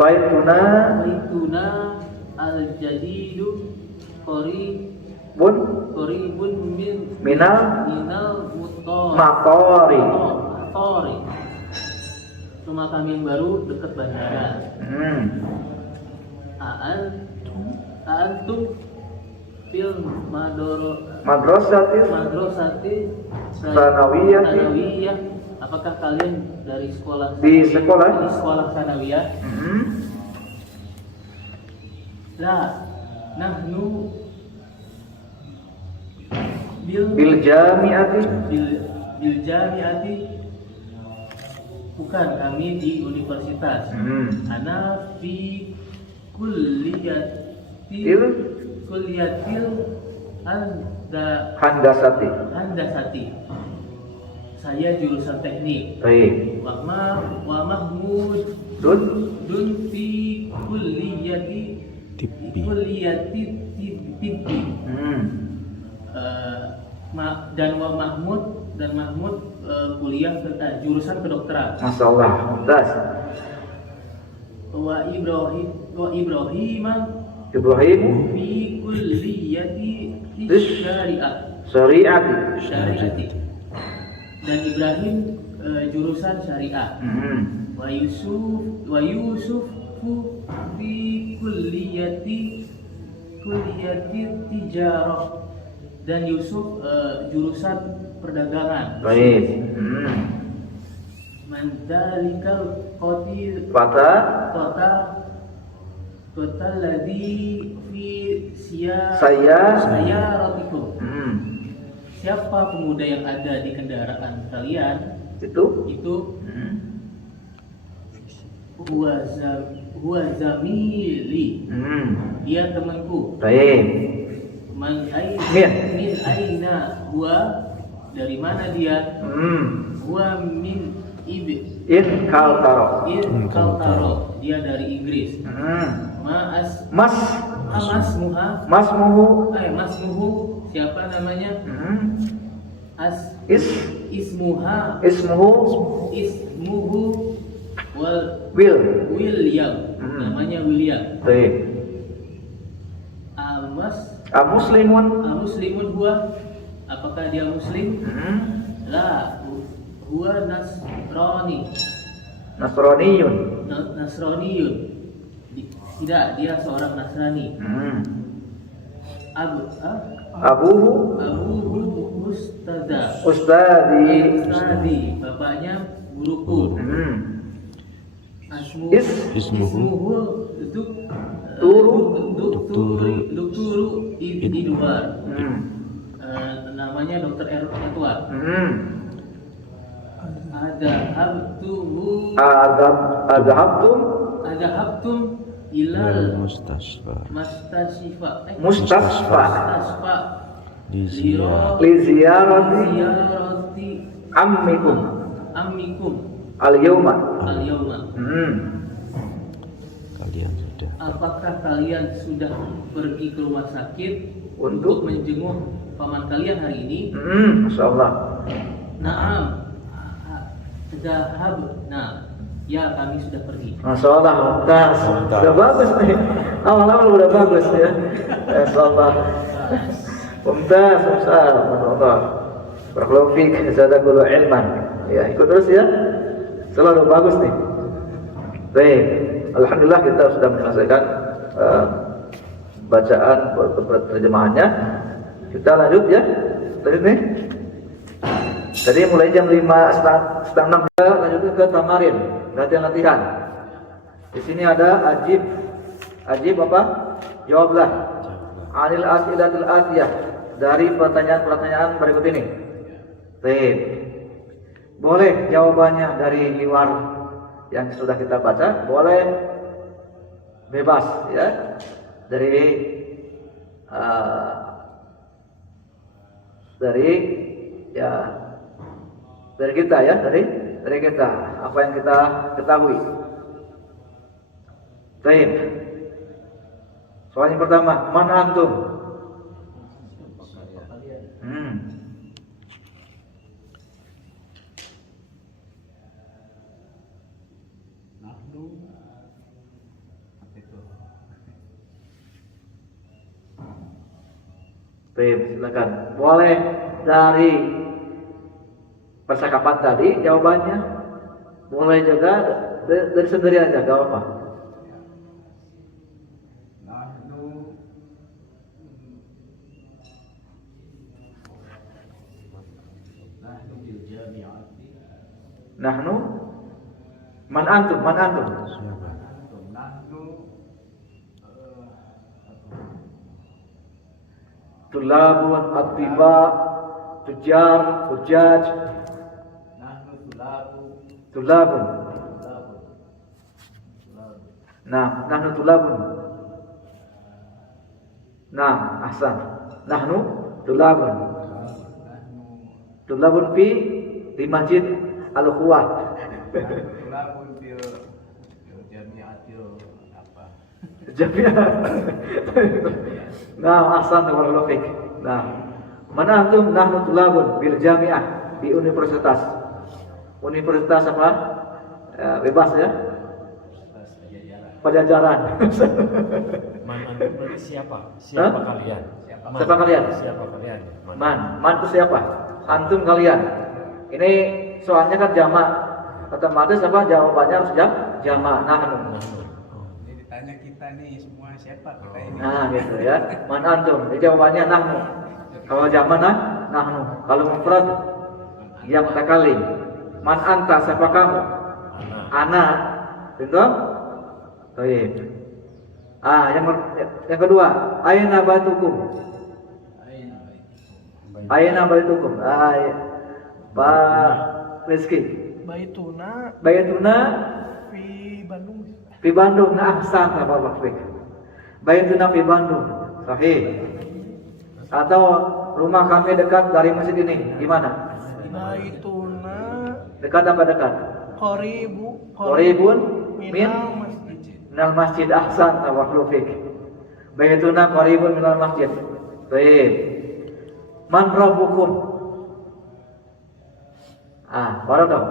baituna al-jadidu qaribun minal maqari. Rumah kami yang baru dekat bandara. Aantum fil Madrasati madrasati Sanawiyah. Apakah kalian dari sekolah Di sekolah? Di sekolah sanawiyah? La nahnu bil jami'ati. bil jami'ati, bukan, kami di universitas. Ana fi kulliyatil Handasati. Saya jurusan teknik. Baik. Wa Mahmud dun fi kulliyati tibbi. Dan Mahmud kuliah jurusan kedokteran. Masyaallah. Das. Wa Ibrahim fi kulliyati syariati. Dan Ibrahim jurusan syariah. Wa Yusuf fi kulliyati tijarah. Dan Yusuf jurusan perdagangan. Baik. Mandalikal qatil Kota ladzi fi saya sayaratikum. Siapa pemuda yang ada di kendaraan kalian? Itu huwa zamili. Dia temanku. Baik. Min aina huwa, dari mana dia? Huwa min Kaltaro. Dia dari Inggris. Masmuhu. Siapa namanya? Ismuhu William. Namanya William. Baik. Muslimun huwa, apakah dia muslim? La, huwa Nasraniyun. Tidak, dia seorang Nasrani. Abuhu Ustadi, bapaknya guruku. Ismuhu Dukturu Idward. Namanya Dr. Edward. Adhabtum ilal mustasfa li ziyarati ammikum al-yawma. Apakah kalian sudah pergi ke rumah sakit untuk menjenguk paman kalian hari ini? Masyaallah. Naam. Zahabna. Ya, kami sudah pergi. Masyaallah, mumtaz. Sudah bagus nih. Awal-awal udah bagus ya. Masyaallah. Mumtaz, masyaallah. Barakallahu fiik, jazakallahu ilman. Ya, ikut terus ya. Selalu bagus nih. Baik. Alhamdulillah kita sudah menyelesaikan bacaan terjemahannya. Kita lanjut ya. Lanjut nih. Tadi mulai jam 5:30 kita lanjutkan ke tamarin, latihan-latihan. Di sini ada ajib apa? Jawablah. Anil as'ilatil atiyah, dari pertanyaan-pertanyaan berikut ini. Baik. Boleh jawabannya dari luar yang sudah kita baca, boleh bebas ya, dari kita ya, dari kita, apa yang kita ketahui. Baik. Soal yang pertama, man antum? Baik, silakan. Boleh dari percakapan tadi jawabannya, boleh juga dari sendiri aja, gak apa-apa. jami'ati. Nahnu. Man antum? Man antum? Siapa? Nahnu Tulabun, atiba, tujar, hujaj, nahnu tulabu tulabun. tulabu. Nah, nahnu tulabun. Nah, ahsan. Nahnu tulabun. Tulabun di Masjid Al-Ukhuwah. Tulabu fil jami'atil apa? Jami'ah. Nah, ahsan barakallahu fik. Nah, mana antum? Nahnu tulabun bil jami'ah, di universitas. Universitas apa? Bebas ya. Pajajaran. Man antum berarti siapa? Siapa Hah? kalian? Man. Siapa kalian? Siapa kalian? Man itu siapa? Antum kalian. Ini soalnya kan jamak. Otomatis apa jawabannya harus jamak. Nahnu. Jadi ditanya kita nih semua siapa kita ini. Nah, gitu ya. Man antum. Jadi jawabannya nahnu. Kalau jamak nahnu. Kalau mufrad yang mutakalim. Man anta, siapa kamu? Ana. Betul? Baik. Yang kedua, aina batukum. Aina batukum. Pak Rizky. Baituna Bayatuna fi Bandung. fi Bandung. Nah, ahsan Bapak Fik. Bayatuna fi Bandung. Sahih. Atau rumah kami dekat dari masjid ini. Gimana? Baituna Dekat apa dekat? Qoribun min minal masjid. minal masjid. Ahsan Bapak Fik. Bayatuna qoribun minal masjid. Baik. Man rabbukum? Baru dong.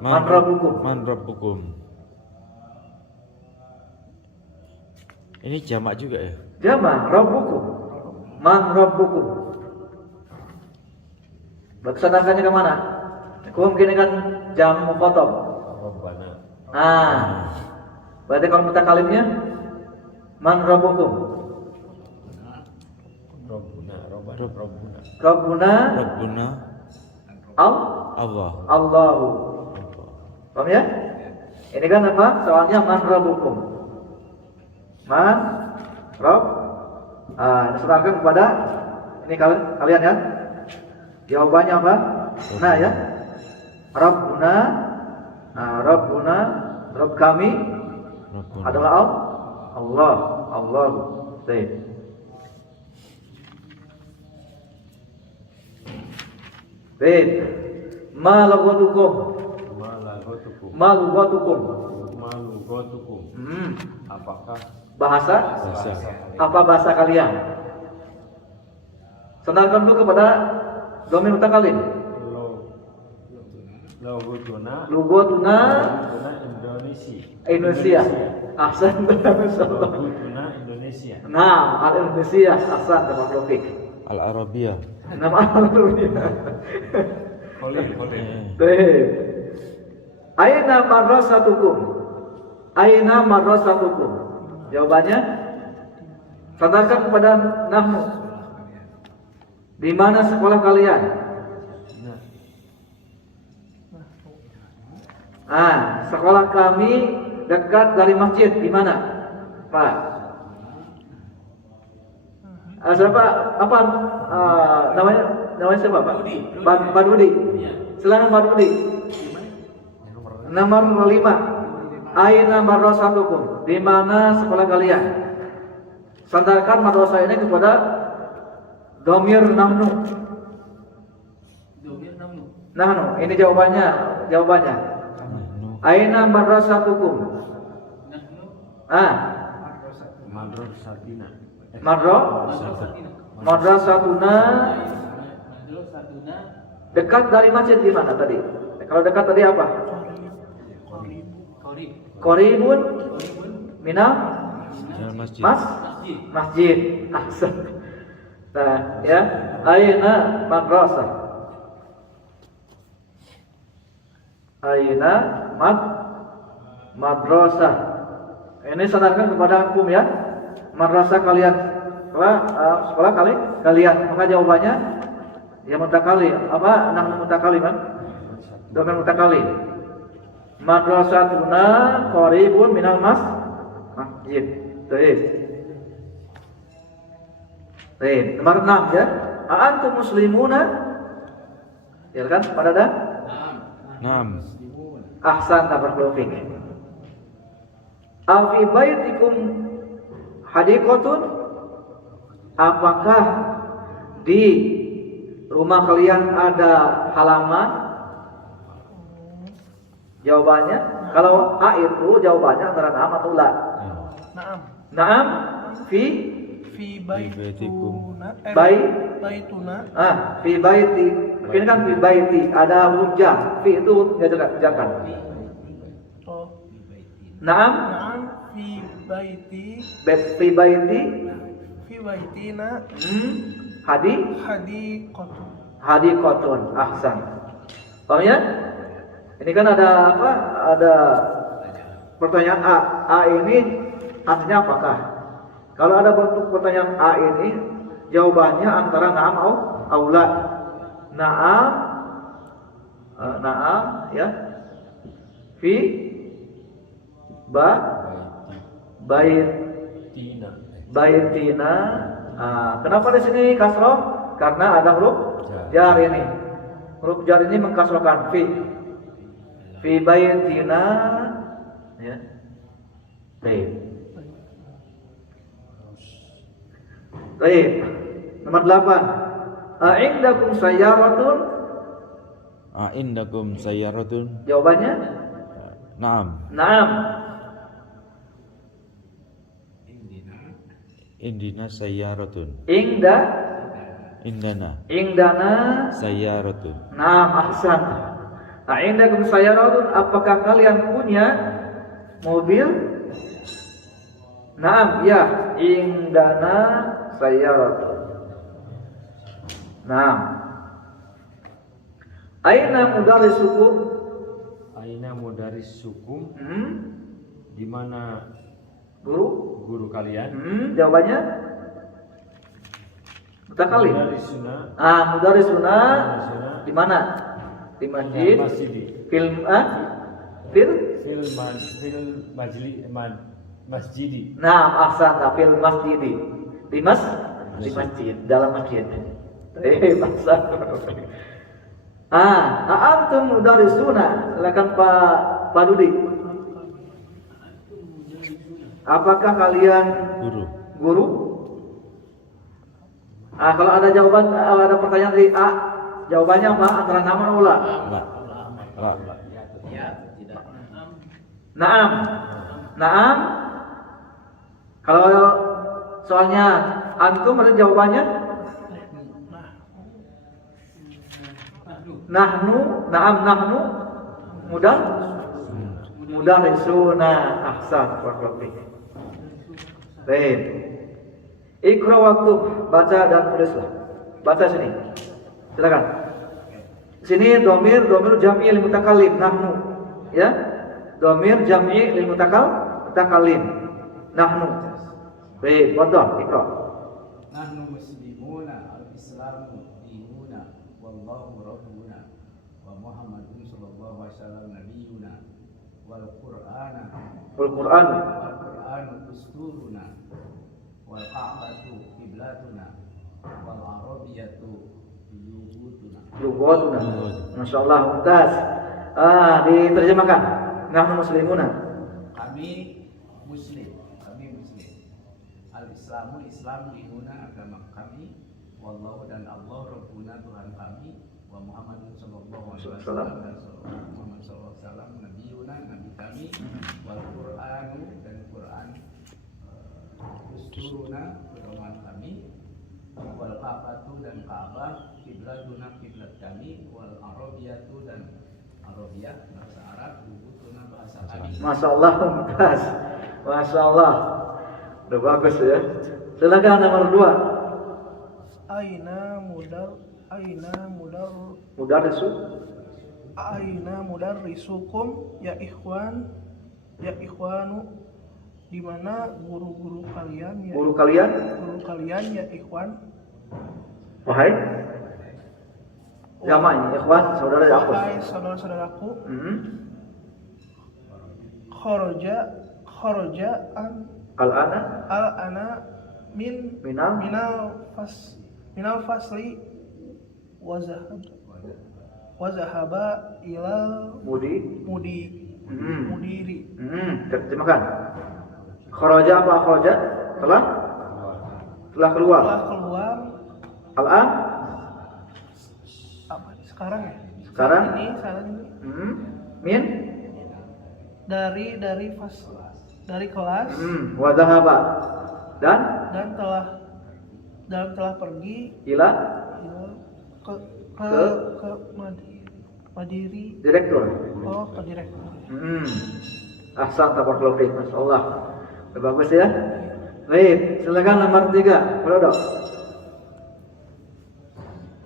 Man rabbukum? Man rabbukum. Ini jamak juga ya? Jamak rabbukum. Man rabbukum. Berkesandakannya ke mana? Mungkin kan jam mukhatab. Rabbana. Berarti kalau mutakalimnya man rabbukum. Rabbuna. Rabbuna. Rabbuna Rabbuna Allah. Allahu. Paham ya? Ini kan apa? Soalnya man rabbukum. Man Rabb. Diserahkan kepada ini kalian ya. Jawabannya apa? Nah ya. Rabbuna. Rabbuna, Rabb kami Rabbuna. adalah Allah. Allah. Baik. Baik. Ma lugatukum. Malagotukum. Ma lugatukum. Malugotukum. Apakah Bahasa? Bahasa. Apa bahasa kalian? Sandarkan dulu kepada dhamir mutakalim. Logotuna Lugatuna Indonesia. Indonesia. Ahsan. Logotuna Indonesia. Nah, al-Indonesia. Ahsan Bapak Taufik. Al-Arabiyah. Nama al-Indonesia. Kolil. Baik. Aina madrasatukum? Aina madrasatukum? Jawabannya sandarkan kepada nahnu. Di mana sekolah kalian? Sekolah kami dekat dari masjid. Di mana, Pak? Siapa? Apa namanya? Namanya siapa, Pak? Pak Dudi. Silakan Pak Dudi. Nomor 5. Aina madrasatukum? Di mana sekolah kalian? Sandarkan madrasah ini kepada dhamir nahnu. Domir namnu. Nahnu. Ini jawabannya. Aina madrasatukum? Nahnu. Madrasatina. Madrasatina. Madrasatuna. Madrasatuna. Dekat dari masjid di mana tadi? Kalau dekat tadi apa? Qorib. Qoribun Qoribun. minal Jalan masjid. Masjid. masjid. Ahsan. Nah, ya. Aina madrasah? Aina madrasah? Ini sandarkan kepada hukum ya. Madrasah kalian. Sekolah kalian. Maka jawabannya ya mutakalim. Apa? Nahnu mutakaliman. Domir mutakalim. Madrasatuna qaribun minal masjid. Baik. Nomor 6 ya. Antum muslimuna? Ya kan? Pada dah? Naam. Ahsan barakallahu fiik. Afi baitikum hadiqatun? Apakah di rumah kalian ada halaman? Jawabannya, kalau A itu jawabannya antara na'am atau la. Naam. Na'am fi baituna. Baituna. Fi baiti. Ini kan fi baiti, ada hujah. Fi itu jajakan. Oh. Na'am Naam fi baiti. fi baiti. Fi baitina. Hadiqatun. Hadiqatun. Ahsan. Paham ya? Ini kan ada apa? Ada pertanyaan A. A ini artinya apakah? Kalau ada bentuk pertanyaan A ini, jawabannya antara na'am atau la. Na'am, na'am, ya. Fi baitina. Kenapa di sini kasroh? Karena ada huruf jar ini. Huruf jar ini mengkasrohkan fi baitina, ya. Baik. Baik. Nomor 8. A'indakum sayyaratun? A'indakum sayyaratun? Jawabannya? Naam. Naam. Indina sayyaratun. Indana sayyaratun. Naam, ahsan. A'indakum sayyaratun? Apakah kalian punya mobil? Naam, ya. Indana sayyaratun. Naam. Aina mudarrisukum? Aina mudarrisukum? Di mana guru kalian? Jawabannya mutakalim. Mudarrisuna. Mudarrisuna di mana? Di masjid. Masjidi. Nah, ahsan, fil masjidi. Di masjid, dalam masjid. Ahsan. Antum mudarrisuna? Silakan Pak Dudi. Apakah kalian guru? Kalau ada jawaban, ada pertanyaan dari A, jawabannya apa? Antara nama atau la? Ya, tidak. Naam. Naam. Kalau soalnya antum ada jawabannya? Nahnu. Naam, nahnu. Mudarrisuna. Ahsan. Baik. Ikra waktu, baca dan tulislah. Baca sini. Silakan. Sini domir jam'i lil mutakallim nahnu. Ya. Domir jam'i lil mutakallim nahnu. Baik, wadah, ikra. Nahnu muslimuna al-islamu dinuna wallahu rabbuna wa Muhammadun sallallahu alaihi wasallam nabiyuna wal Qur'anu dusturuna wal Ka'batu qiblatuna wal Arabiyatu lughatuna. Masyaallah, mumtaz. Diterjemahkan. Nahnu muslimuna. Kami muslim. Al-Islamu Islam dinuna agama kami, wallahu dan Allah rabbuna Tuhan kami, wa Muhammadun sallallahu alaihi wasallam dan Muhammad sallallahu alaihi wasallam nabiyuna nabi kami, wal Qur'anu dan Quran dusturuna pedoman kami, wal Ka'batu dan Ka'bah, qiblatuna qiblat kami, wal Arabiyatu dan Arabiyah bahasa Arab, lughatuna bahasa kami. Masyaallah, mumtaz. Masyaallah. Udah bagus ya. Silakan nomor 2. Aina mudarrisukum ya ikhwanu, di mana guru kalian ya. Guru kalian ya ikhwan. Wahai Jama ini, ikhwan, saudara aku. Wahai saudara-saudaraku, kharaja al-ana minal fasli wa zahaba ilal mudiri. Terjemahkan. Kharaja apa kharaja? Telah keluar. Telah keluar. Al-an? Apa? Sekarang ya? Sekarang? Saat ini. Min? Dari kelas. Wa zahaba. Dan telah pergi ila ke Madiri. direktur. Oh, ke direktur. Ahsan, tabarakallahu fiik, masyaallah. Bagus ya. Baik, silakan nomor 3. Kalau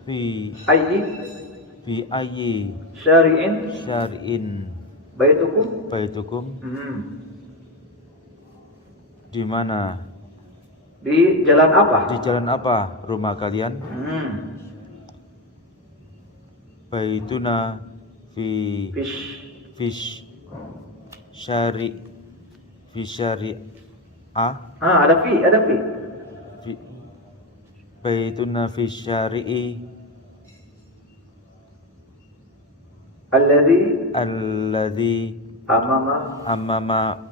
Fi ayyi syari'in baitukum di mana di jalan apa? Di jalan apa rumah kalian? Baituna fi Ada fi. Baituna fi syari'i alladhi amama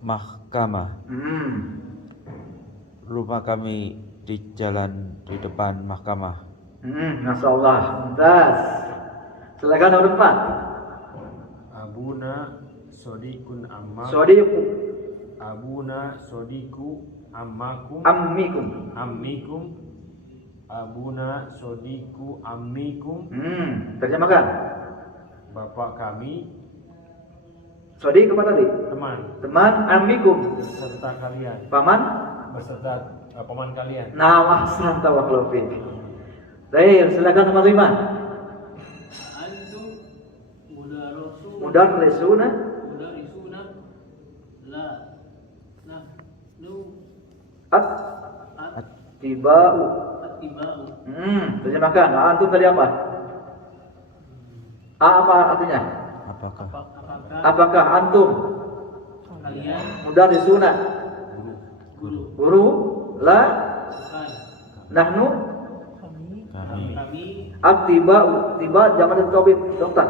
mahkamah. Rumah kami di depan mahkamah. Masyaallah. Mumtaz. Silakan nomor 4. Abuna sodikun amma. Sodiku. Abuna sodiku ammikum. Abuna sodiku ammikum. Terjemahkan. Bapak kami. Sodik apa tadi? Teman ammikum. Beserta kalian. Paman? Beserta paman kalian. Nah, ahsan, tabarakallahu fiik. Baik, silakan nomor 5. Antum Mudarrisuna la nahnu attiba'u. Terjemahkan. Antum tadi apa? Apa artinya? Apakah antum kalian mudarrisuna? Guru? La nahnu kami attiba'u. Tiba jamak tabib, dokter.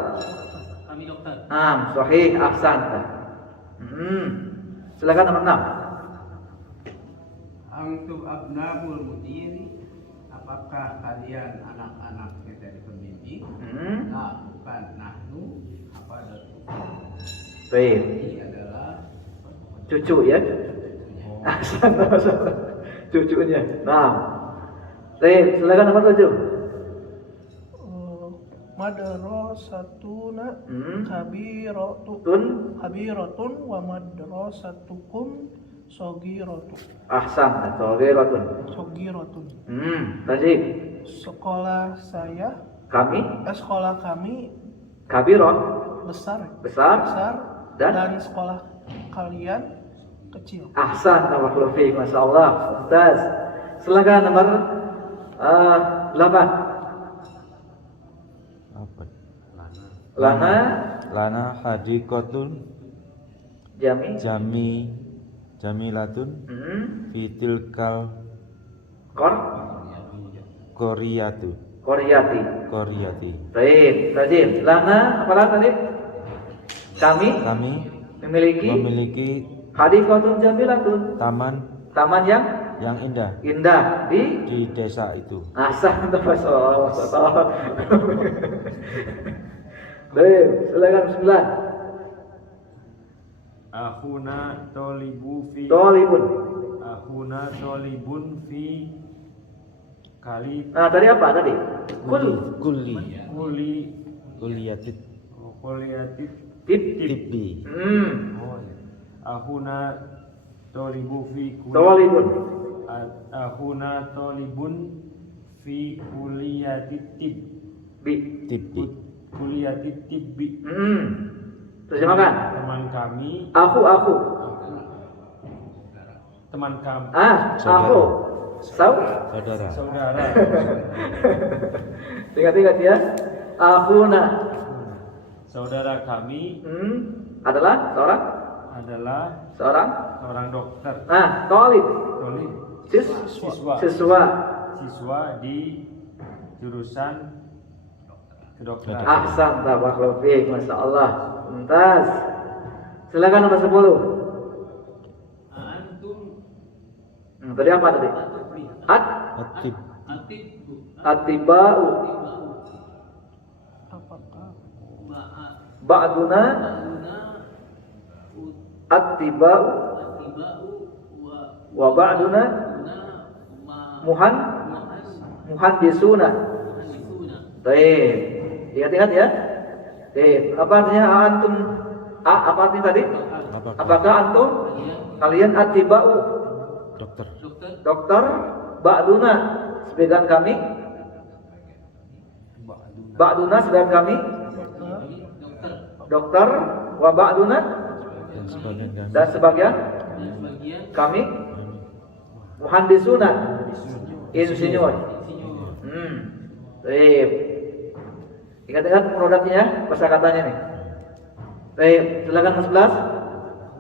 kami dokter. Sahih, ahsan. Silakan nomor 6. Antum abnabul mudiri, apakah kalian anak-anak dari pembimbing? Nah, bukan nahnu, apa ada? Baik. Ini adalah Cucu ya. Ahsan, cucunya. Nah. Baik, silakan nomor 7. Madrasatuna kabiratun wa madrasatukum sagiratun. Ahsan, sagiratun. Tadi Sekolah kami kabirah besar dan sekolah kalian kecil. ahsan, tabarakallahu fiik, masyaallah. Mumtaz. Silakan nomor 8. Apa? Lana hadiqatun jamilatun fitilkal Koryati. Baik, Tajim. Lana apa tadi? Kami memiliki hadiqatun jamilatun. Taman yang indah di desa itu. Ahsan, masyaallah. Baik, silakan 9. Akhuna tolibun fi kali. Tadi apa tadi? Kuliyatit tibbi. Akhuna tolibun fi Akhuna tolibun fi kuliyatit tibbi. Terjemahkan. Teman kami. Aku. Teman kami. Aku. Saudara. Ingat-ingat ya. Akhuna Saudara kami adalah adalah seorang dokter. Nah, talib. Tolib. Siswa. Siswa di jurusan kedokteran. Ahsan tabarakallahu fiik, Masya Allah. Mumtaz. Silakan nomor 10. Antum Tadi apa tadi? Atib. Atiba'u Apakah ba'duna attiba'u wa ba'duna muhandisuna. Baik. Ingat-ingat ya. Baik. Apa artinya antum? Apa artinya tadi? Apakah antum kalian attiba'u dokter ba'duna sebagian kami dokter wa ba'duna dan sebagian kami muhandisuna insinyur. Baik. Ingat-ingat produknya, kosakatanya nih. Baik, silakan Mas Blas.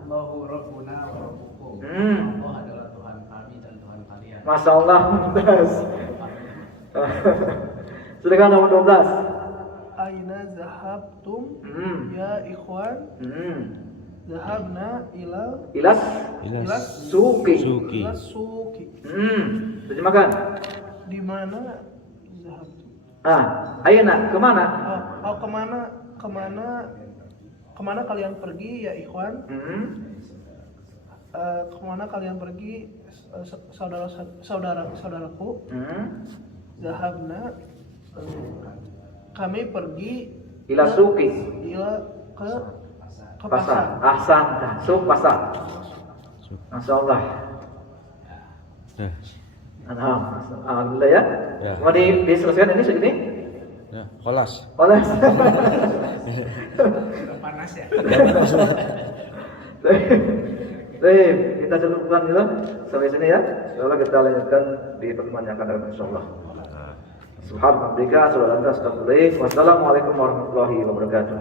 Allahu Rabbuna wa Rabbukum. Allah adalah Tuhan kami dan Tuhan kalian. Masya Allah, mumtaz. Silakan nomor 12. Aina zahabtum ya ikhwan? Zahabna Ilas suki. ila suki. Terjemahkan. Di mana zahabtum? Aina kemana? Kemana kalian pergi ya ikhwan? Kemana kalian pergi saudaraku? Zahabna, kami pergi Ila suki. ke Pasar. Ahsan. Suk pasar. Masya Allah. Alhamdulillah ya. Mau diselesaikan ini segini? Ya, kholas. Oleh. Panas ya. Baik, kita cukupkan dulu sampai sini ya. Insyaallah kita lanjutkan di pertemuan yang akan datang insyaallah. Subhanallah, astaghfirullah, wassalamualaikum warahmatullahi wabarakatuh.